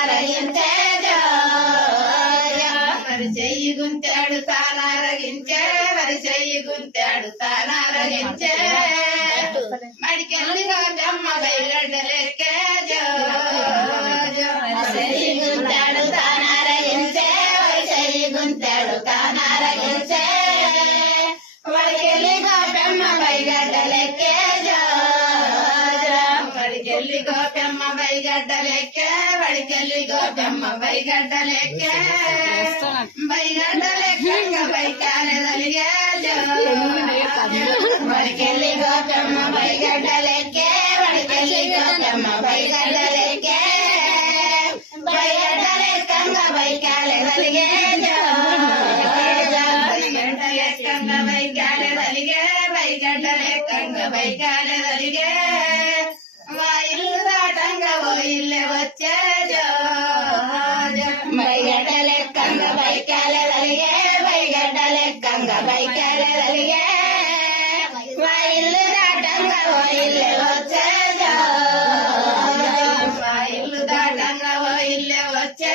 తానారగించే మరి చెయ్యి గుంతాడు తానారగించే మరి చెయ్యి గుంతాడు తానారగించే మడికెళ్ళి గోపెమ్మ బయగడ్డలెక్కే చెయ్యి గుంతాడు తానారగించే మరి చెయ్యి గుంతాడు తానారగించే మడికెళ్ళి గోపెమ్మ బయగడ్డలెక్కే వడికెళ్ళి గోపెమ్మ బైగడ్డలెక్కే వడికెళ్ళి గోపెమ్మ బైగడ్డలెక్కే బైగడ్డలెక్క బైకాలెదలిగే వడికెళ్ళి గోపెమ్మ బైగడ్డలెక్కే వడికెళ్ళి గోపెమ్మ బైగడ్డలెక్కే బైగడ్డలెక్కంగ బైకాలెదలిగే బైగడ్డలెక్కంగ బైకాలెదలిగే బైగడ్డలెక్కంగ బైకాలెదలిగే ఇల్లే వచ్చే బైగడ్డలెక్కంగ బైకాలెదలిగే బైగడ్డలెక్కంగ బైకాలెదలిగే మా ఇల్లు దాటంగ ఓ ఇల్లే వచ్చే మా ఇల్లు దాటంగ ఓ ఇల్లే వచ్చే